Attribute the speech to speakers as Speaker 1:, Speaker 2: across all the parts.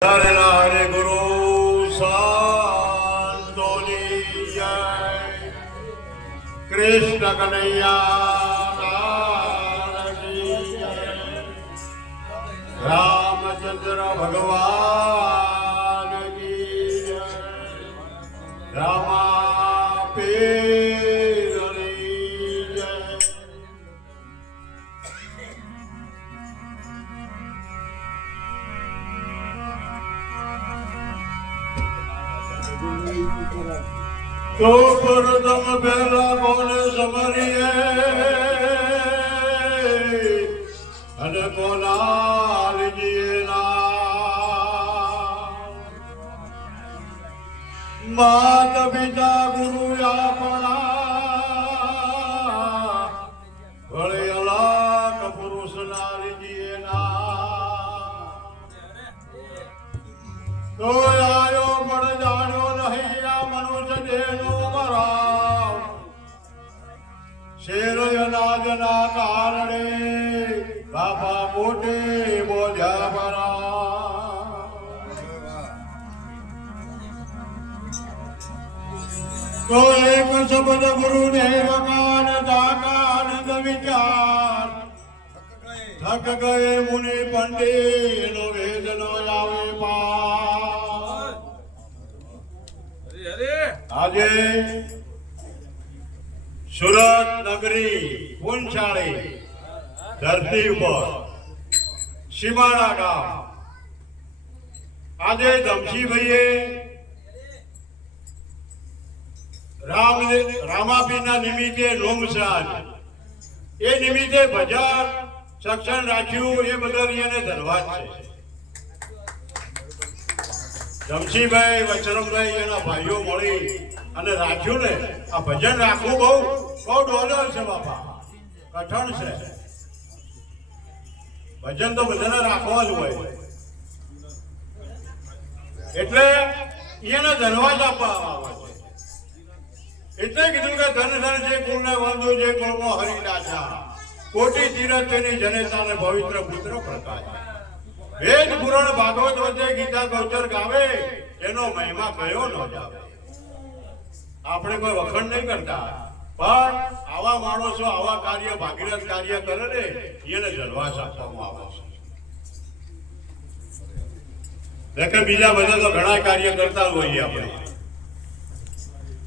Speaker 1: હરે ગુરુ સંતોની જય કૃષ્ણ કનૈયા. રામચંદ્ર ભગવાન તો પરદમ પહેલા મોને સમરીએ અને કોના લીજીએ માત પિતા ગુરુ આપણા. ભલે અલાક પુરુષ ના. તો અનાજના કારણે બાપા મોટે બોધ્યા પરા તો એક શબ્દ ગુરુ ને વકાન દાકાનંદ વિચાર. થક ગયે મુનિ પંડિત નો વેદ નો આવે આજે સુરત નગરી પુંછાળી ધરતી ઉપર સીમાડા ગામ. આજે ધમસીભાઈએ રામ રામાપીરના નિમિત્તે લોમસાજ એ નિમિત્તે બજાર સક્ષમ રાખ્યું, એ બદલ એને ધન્યવાદ છે. જમશીભાઈ વચરમભાઈ એના ભાઈઓ મળી અને રાખ્યું ને આ ભજન રાખવું બહુ બહુ ડોલર છે બાપા. કઠણ છે. ભજન તો બધાને રાખવા જ હોય. એટલે એને ધનવાજ આપવામાં આવે છે. એટલે કીધું કે ધન ધન જે કુળને વંદુ, જે કુળમાં નાચા કોટી તીરથ તેની જનેતાને પવિત્ર પુત્ર પ્રકાશ. વેદ પુરાણ ભાગવત વચ્ચે ગીતા ગૌચર ગાવે, એનો મહિમા કયો ન જાવે. આપણે કોઈ વખણ નહીં કરતા, પણ આવા માણસો, આવા કાર્ય, ભાગીરથ કાર્ય કરે ને, એને જલવાસ આપવામાં આવે છે. નકર બીજા બધા તો ઘણા કાર્ય કરતા હોઈએ આપણે.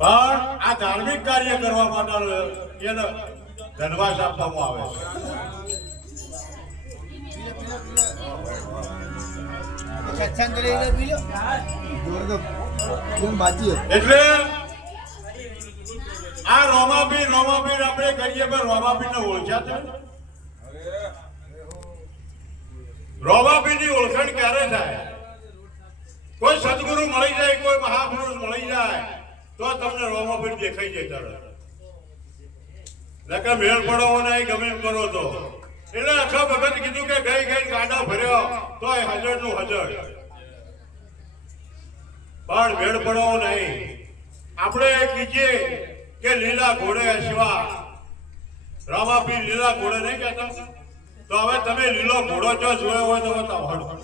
Speaker 1: પણ આ ધાર્મિક કાર્ય કરવા માટે એને ધનવાસ આપવામાં આવે છે. એટલે આ રોમાબીન રોમાબીન આપણે કહીએ પણ રોમાબીન ને ઓળખ્યા છે? રોમાબીરની ઓળખાણ ક્યારે થાય? કોઈ સદગુરુ મળી જાય કોઈ મહાપુરુષ મળી જાય તો તમને રોમાબીન દેખાઈ જાય તરત નકર મેળ પડો નહીં ગમે એમ કરો તો. એટલે આખા ભગત કીધું કે ગઈ ગઈ ગાડા ભર્યો. તો હજરનું હજર? પણ ભેળ પડવો નહીં. આપણે કીજીએ કે લીલા ઘોડે અશ્વા રામાપીર લીલા ઘોડે નહીં કહેતા? તો હવે તમે લીલો ઘોડો જો જોયો હોય તો બતાવો.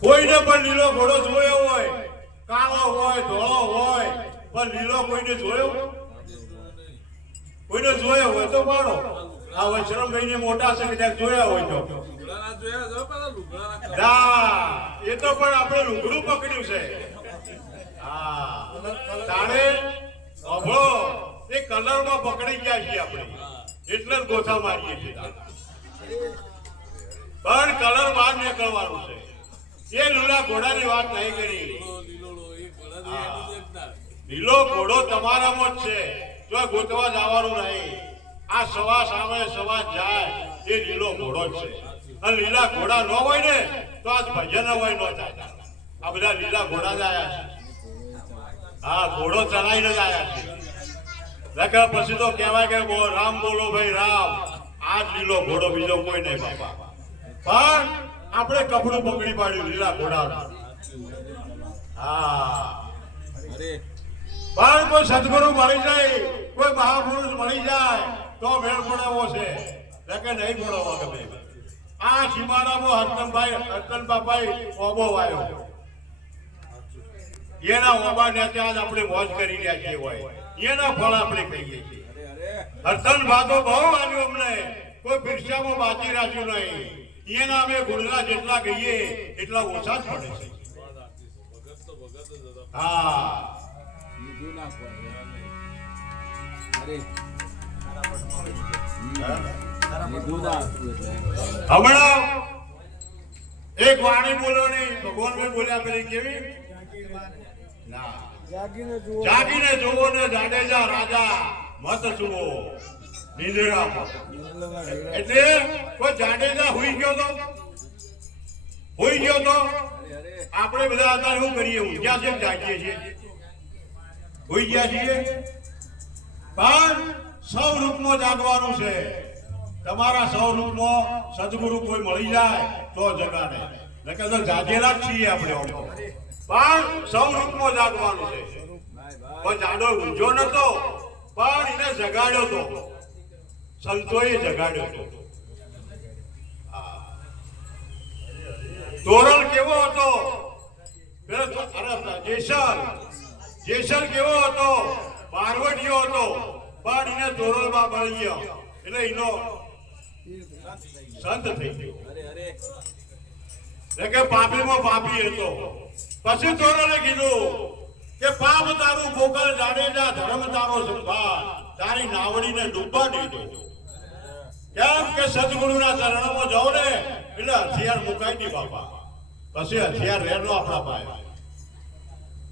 Speaker 1: કોઈને પણ લીલો ઘોડો જોયો હોય, કાળો હોય, ધોળો હોય, પણ લીલો કોઈને જોયો? કોઈને જોયો હોય તો પાડો. આ વૈષ્ણવભાઈ ને મોટા છે કે જોયા હોય તો. ના એ તો પણ આપણે રૂબરૂ પકડ્યું છે. હા તાણે એ કલરમાં પકડી ગયા છીએ આપણે. એટલે જ ગોથા મારીએ છીએ પણ કલર બહાર નીકળવાનું છે. એ લીલા ઘોડાની વાત નહીં કરી. લીલો ઘોડો તમારામાં જ છે. જો ગોતવા જવાનું નહીં. આ સવા સામે સવા જાય એ લીલો ઘોડો છે. અને લીલા ઘોડા ન હોય ને તો આજ ભજન હોય ન થાય. આ બધા લીલા ઘોડા જ આવ્યા છે. હા ઘોડો ચલાવીને જ આયા છે. નકર પછી તો કહેવાય કે બો- રામ બોલો ભાઈ રામ. આ જ લીલો ઘોડો બીજો કોઈ નહીં બાપા. પણ આપણે કપડું પકડી પાડ્યું લીલા ઘોડા હા. પણ કોઈ સદગુરુ મળી જાય કોઈ મહાપુરુષ મળી જાય તો મેળ ભણાવો છે. નકે નહીં ભણાવો ગમે આ સીમાડામાં હરતનભાઈ હરતનબાભાઈ ઓબો આવ્યો એના ઓબાને ત્યાં આપણે વોચ કરી રહ્યા છીએ હોય. એના ફળ આપણે કહીએ છીએ. હરતન ભાતો બહુ આવ્યો અમને. કોઈ પીરસામાં બાકી રાખ્યું નહીં. એના અમે ગુણલા જેટલા કહીએ, એટલા ઓછા જ પડે છે. હા.
Speaker 2: ના અરે ના એટલે
Speaker 1: તો? હુઈ ગયો તો? આપણે બધા અત્યારે શું કરીએ? ઊંઘ્યા છે જાગીએ છીએ. હુઈ ગયા છીએ? પણ સૌ રૂપમાં જાગવાનું છે. તમારા સૌ રૂપમાં સદગુરુ કોઈ મળી જાય તો જગાડે. નકર જાગેલા જ છીએ આપણે પણ સૌ રૂપમાં જાગવાનું છે. પણ જાડો ઊંઝો નતો, પણ એને જગાડ્યો તો. સંતોએ જગાડ્યો તો. તોરણ કેવો હતો? જેસર જેસલ. કેવો હતો? પાર્વતીયો હતો. પણ એને મળી ગયો. એટલે એનો સંત થઈ ગયો. એટલે કે પાપીમાં પાપી હતો. પછી તોરણે કીધું કે પાપ તારું ભોગલ જાડેજા, ધર્મ તારો સંભાળ. તારી નાવડીને ડૂબવા દીધો કેમ કે સદગુરુના ચરણોમાં જાઓ ને, એટલે હથિયાર મુકાઈ દી બાપા. પછી હથિયાર રહેલો આપણા પાસે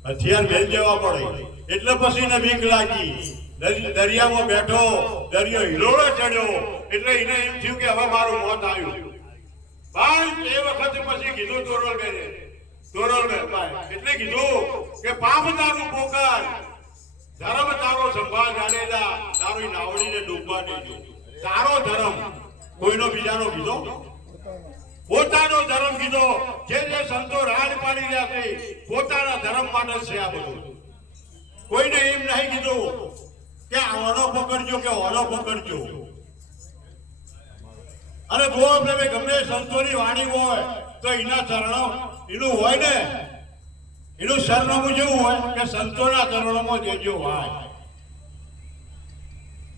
Speaker 1: હથિયાર મેલ દેવા પડે. એટલે પછી એને બીક લાગી. દરિયામાં બેઠો, દરિયો હિલોળો ચડ્યો, એટલે એને એમ થયું કે હવે મારું મોત આવ્યું. પણ એ વખતે પછી કીધું તોરલબેને, તોરલબેન એટલે કીધું કે પાપ તારું પોકાર, ધર્મ તારો સંભાળ જાડેજા તારી નાવડીને ડૂબવા દેજો. તારો ધર્મ, કોઈનો બીજાનો કીધો? પોતાનો ધર્મ કીધો. જે જે સંતો રાજ પાડી રહ્યા છે, પોતાના ધર્મ માટે છે આ બધું. કોઈને એમ નહીં કીધું. કે આનો પકડજો કે ઓલો પકડજો. અને જો તમે ગમે સંતોની વાણી હોય, તો એના ચરણો એનું હોય ને, એનું સરનામું જેવું હોય કે સંતોના ચરણોમાં જેજો હોય.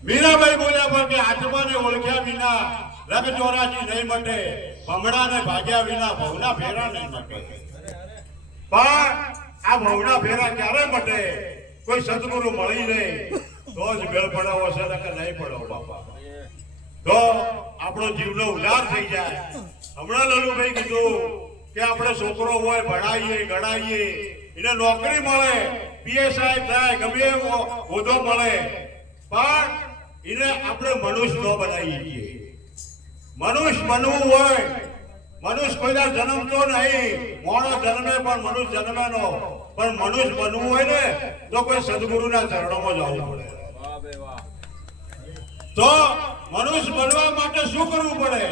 Speaker 1: મીરાબાઈ બોલ્યા પણ કે આત્માને ઓળખ્યા વિના રગ ચોરાજી નહીં મટે ભમડાને ભાગ્યા વિના ભવના ફેરા નહીં મટે. પણ આ ભવના ફેરા ક્યારે મટે? કોઈ સદગુરુ મળી રહે તો જ મેળ પડાવો છે કે નહીં પડાવો, બાપા. તો આપણો જીવનો ઉધાર થઈ જાય. હમણાં લલુભાઈ કીધું કે આપણે છોકરો હોય ભણાવીએ ગણાવીએ એને નોકરી મળે પીએસઆઈ થાય, ગમે એવો હોદ્દો મળે. પણ એને આપણે મનુષ્ય ન બનાવીએ છીએ. મનુષ્ય બનવું હોય, મનુષ્ય કોઈના જન્મતો નહીં. મોણો જન્મે પણ મનુષ્ય જન્મે નો. પણ મનુષ્ય બનવું હોય ને, તો કોઈ સદગુરુના ચરણોમાં જવું પડે. તો મનુષ્ય બનવા માટે શું કરવું પડે?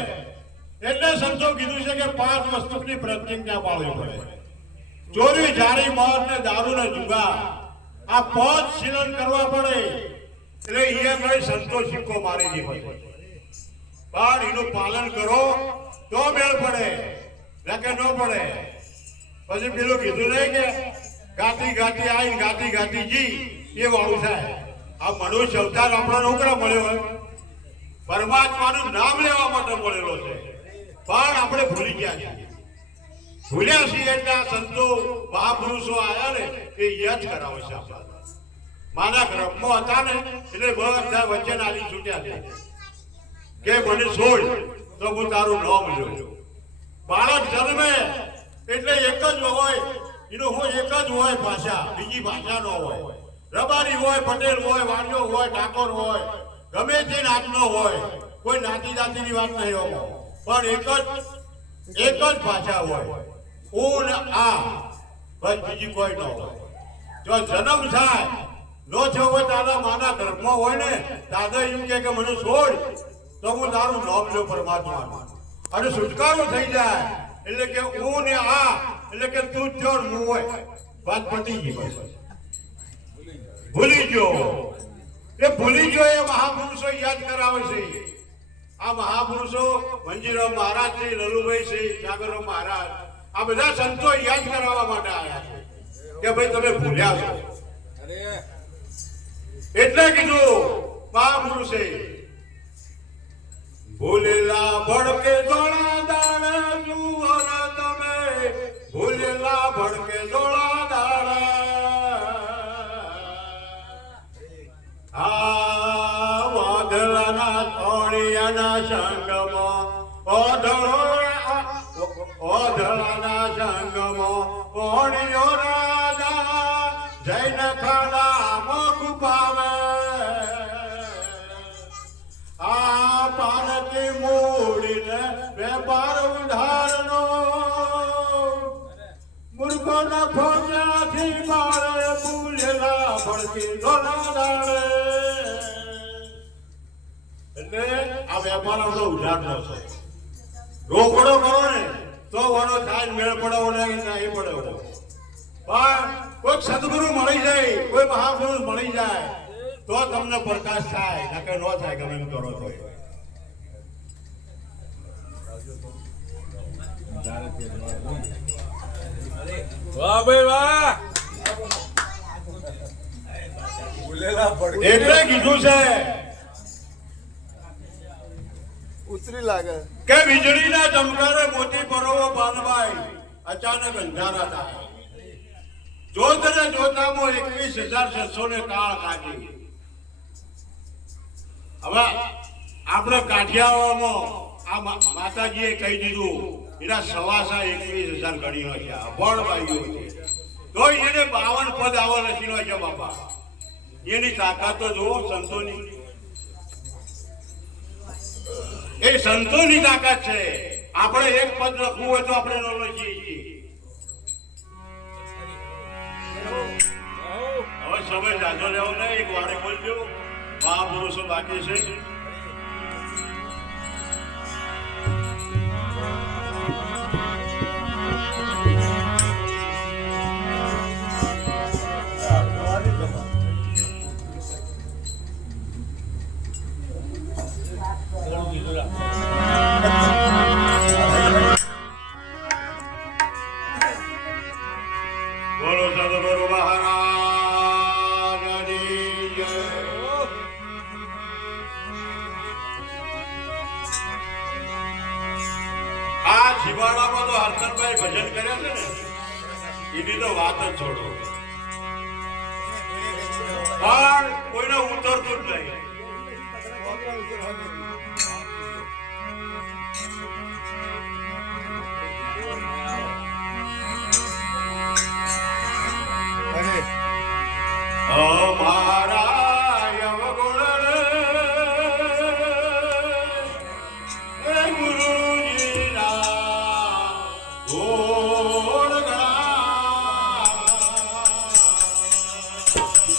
Speaker 1: એટલે સંતો કીધું છે કે પાંચ વસ્તુની પ્રતિજ્ઞા પાળવી પડે. ચોરી જારી મોત ને દારૂ ને જુગાર. આ પાંચ સિલન કરવા પડે. એટલે એ ભાઈ સંતો સિક્કો મારી દીધો પણ એનું પાલન કરો, તો મેળ પડે. નકે ન પડે. પછી પેલું કીધું નહીં કે ગાતી ગાતી આઈ ગાતી ગાતી જી, એ વાળું થાય. આ મનુષ્ય અવતાર આપણા નોકરા મળ્યો હોય. પરમાત્માનું નામ લેવા માટે મળેલો છે. પણ આપણે ભૂલી ગયા છીએ. ભૂલ્યા છીએ એટલે આ સંતો મહાપુરુષો આયા ને એ યાદ કરાવે છે આપણા માના બ્રહ્મો હતા ને, એટલે બધા વચ્ચે નાલી છૂટ્યા છે. કે મને છોડ તો હું તારું નામ લ્યો. બાળક જન્મે એટલે એક જ હોય, એનું હું એક જ હોય ભાષા, બીજી ભાષા ન હોય. રબારી હોય, પટેલ હોય વાણિયો હોય ઠાકોર હોય, ગમે તે નાતનો હોય, કોઈ નાતી જાતિની વાત નહીં હોય પણ એક જ એક જ ભાષા હોય. ઓ ને આ. બસ બીજી કોઈ ન હોય. જો જન્મ થાય, નો છો હોય તારા માના ગર્ભમાં હોય ને, દાદા એમ કે મને છોડ તો હું તારું નામ લ્યો પરમાત્મા અને છુટકારો થઈ જાય. એટલે કે હું ને આ. એટલે કે તું જ હું હોય. વાત પતી ગઈ બસ. ભૂલી ગયો. એ ભૂલી ગયો એ મહાપુરુષો યાદ કરાવે છે. આ મહાપુરુષો મંજીરાવ મહારાજ શ્રી લલુભાઈ શ્રી સાગરરામ મહારાજ, આ બધા સંતો યાદ કરાવવા માટે આવ્યા છે. કે ભાઈ તમે ભૂલ્યા છો. એટલે કીધું મહાપુરુષે, ભૂલેલા ભડકે દાડા મૂર્ખો ભોગ્યાથી મારે ભૂલેલા ભડકી દાડે એટલે આ વેપાર આપણો ઉધારનો છે. રોકડો કરો ને, તો વડો થાય મેળ પડાવો ને નહીં પડાવો પણ કોઈ સદગુરુ મળી જાય, કોઈ મહાપુરુષ મળી જાય, તો તમને પ્રકાશ થાય, નકર ન થાય ગમે એમ કરો તો
Speaker 2: વાહ ભાઈ વાહ.
Speaker 1: એટલે કીધું છે.
Speaker 3: ઉતરી લાગે.
Speaker 1: કે વીજળીના ચમકારે મોતી પરોવો પાનભાઈ. અચાનક અંધારા થાય. જોતને જોતામાં એકવીસ હજાર છસો ને કાળ કાઢી. હવે આપણે કાઠિયાવાડમાં આ માતાજીએ કહી દીધું એના સવાસા એકવીસ હજાર ગણીઓ છે. અભણ ભાઈઓ છે. તો એને બાવન પદ આવો લખીનો છે બાપા. એની તાકાત તો જુઓ સંતોની. એ સંતોની તાકાત છે. આપણે એક પદ લખવું હોય તો આપણે ન લખીએ છીએ. હવે સમય જાજો લેવો નહીં. એક વારે બોલજો મહાપુરુષો બાકી છે. આ જીવાડામાં તો હરસનભાઈ ભજન કર્યા છે ને, એની તો વાત જ છોડો. પણ કોઈને ઉતરતું જ નહીં.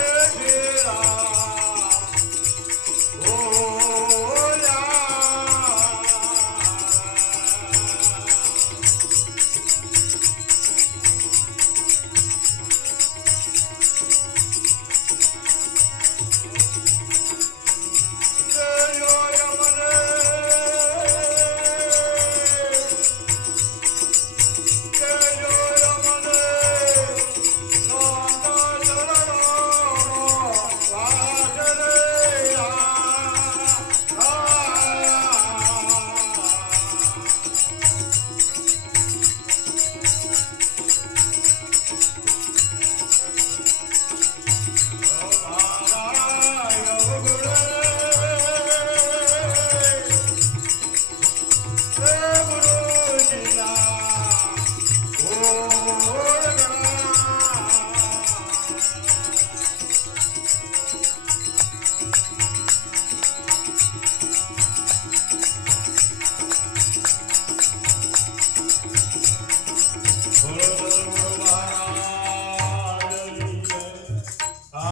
Speaker 1: Krishna.